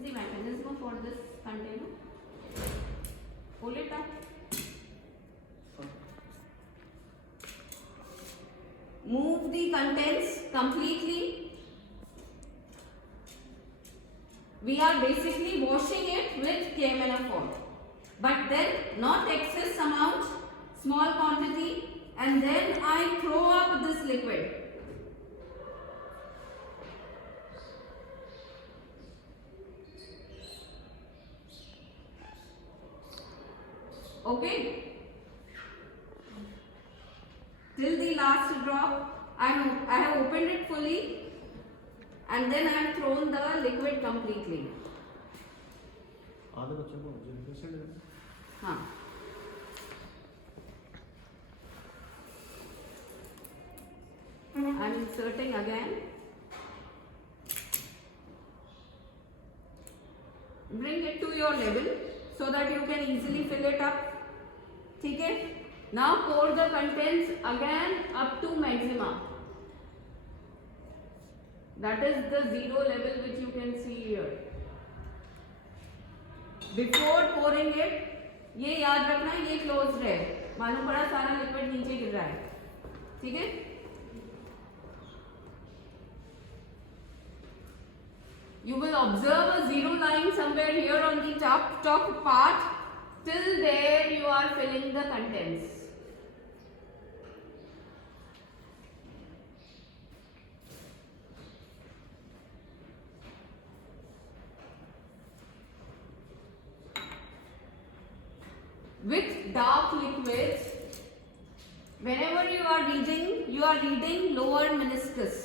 the mechanism for this container? Pull it up. Move the contents completely. We are basically washing it with KMNF4, but then not excess amount, small quantity, and then I throw up this liquid. Okay, till the last drop. I have opened it fully and then I have thrown the liquid completely. आधे बच्चों को हाँ, I am inserting again. Bring it to your level so that you can easily fill it up. ठीक है? Now pour the contents again up to maxima. That is the zero level which you can see here. Before pouring it, ये याद रखना ये closed है. मालूम पड़ा सारा लिक्विड नीचे गिर रहा है. ठीक है? You will observe a zero line somewhere here on the top part. Till there you are filling the contents. With dark liquids, whenever you are reading lower meniscus.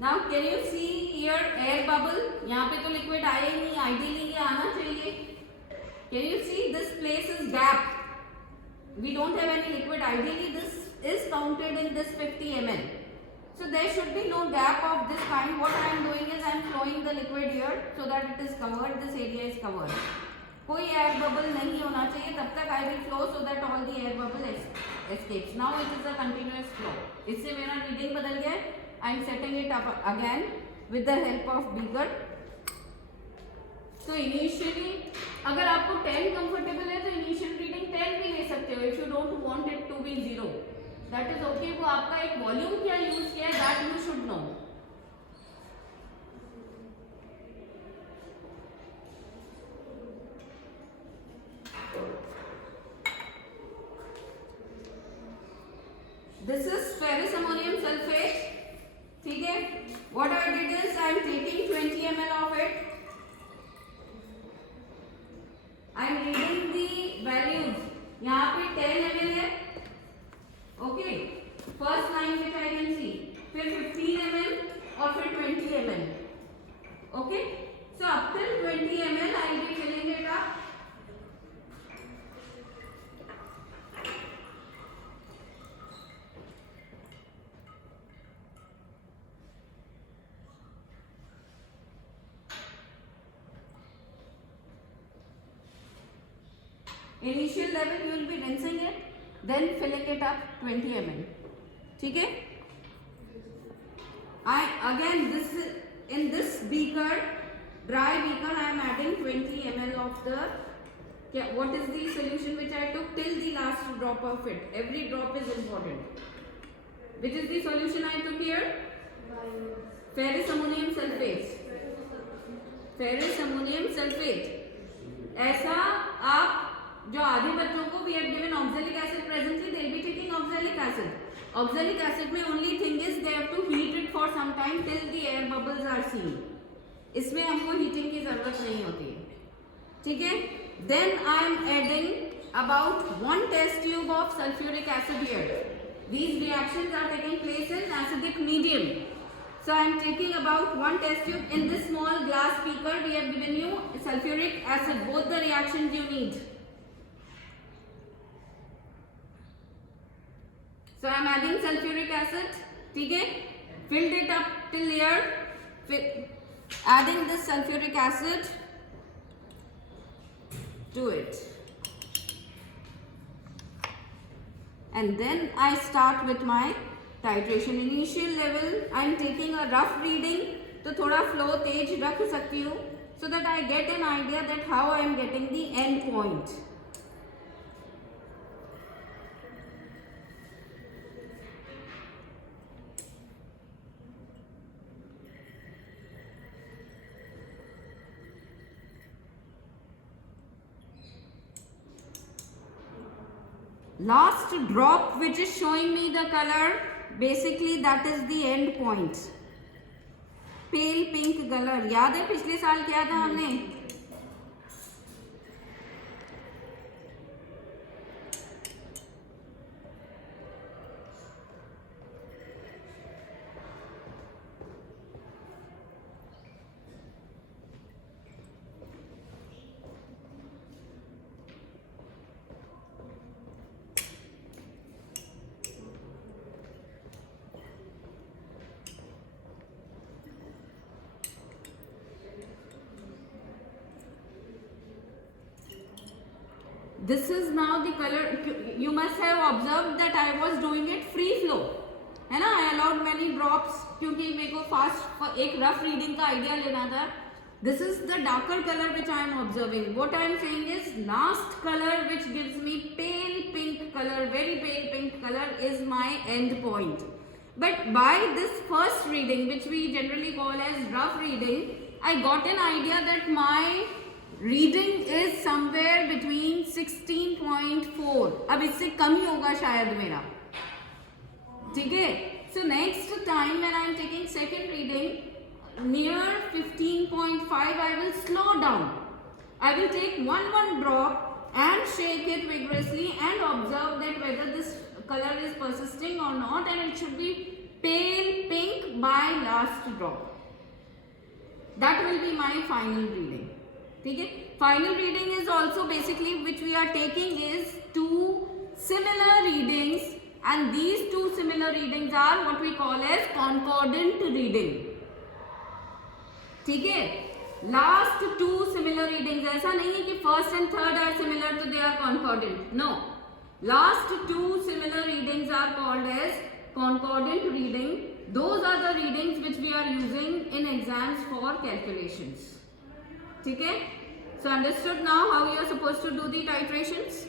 Now can you see here air bubble? यहाँ पे तो liquid आया ही नहीं, ideally ये आना चाहिए. Can you see this place is gap? We don't have any liquid. Ideally this is counted in this 50 ml. So there should be no gap of this kind. What I am doing is I am flowing the liquid here so that it is covered. This area is covered. कोई air bubble नहीं होना चाहिए. तब तक I will flow so that all the air bubble escapes. Now it is a continuous flow. इससे मेरा reading बदल गया है. I am setting it up again with the help of beaker. So initially, अगर आपको 10 comfortable है तो initial reading 10 भी ले सकते हो. If you don't want it to be 0, that is okay. वो आपका एक volume क्या use किया है that you should know. This is ferrous ammonium sulfate. ठीक है? What I did is I am taking 20 ml of it. I am reading the values. यहाँ पे 10 ml है. Okay. First line which I can see. फिर 15 ml और फिर 20 ml. Okay. So up till 20 ml I will be filling it up. Initial level you will be rinsing it, then filling it up 20 ml. ठीक है? I again in this beaker, dry beaker, I am adding 20 ml of the. What is the solution which I took till the last drop of it? Every drop is important. Which is the solution I took here? Ferrous ammonium sulfate. Ferrous ammonium sulfate. ऐसा आप जो आधे बच्चों को we have given oxalic acid presently, they will be taking oxalic acid. Oxalic acid में only thing is they have to heat it for some time till the air bubbles are seen. इसमें हमको heating की जरूरत नहीं होती है. ठीक है? Then I am adding about 1 test tube of sulfuric acid here. These reactions are taking place in acidic medium. So I am taking about 1 test tube in this small glass beaker. We have given you sulfuric acid, both the reactions you need. So I am adding sulfuric acid. ठीक है? Filled it up till here. Adding this sulfuric acid to it. And then I start with my titration. Initial level, I am taking a rough reading, तो थोड़ा flow तेज रख सकती हूँ, so that I get an idea that how I am getting the end point. Last drop which is showing me the color, basically that is the end point. Pale pink color. याद है पिछले साल क्या था हमने? This is now the color. You must have observed that I was doing it free flow, है ना? I allowed many drops क्योंकि मेरे को fast एक rough reading का idea लेना था. This is the darker color which I am observing. What I am saying is last color which gives me pale pink color, very pale pink color is my end point. But by this first reading, which we generally call as rough reading, I got an idea that my reading is somewhere between 16.4. अब इससे कम ही होगा शायद मेरा, ठीक है? So next time when I am taking second reading near 15.5, I will slow down. I will take one drop and shake it vigorously and observe that whether this color is persisting or not, and it should be pale pink by last drop. That will be my final reading. ठीक है? Final reading is also basically which we are taking is two similar readings, and these two similar readings are what we call as concordant reading. ठीक है? Last two similar readings, ऐसा नहीं है कि first and third are similar so they are concordant. No. Last two similar readings are called as concordant reading. Those are the readings which we are using in exams for calculations. ठीक है? So understood now how you are supposed to do the titrations?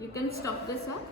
You can stop this up.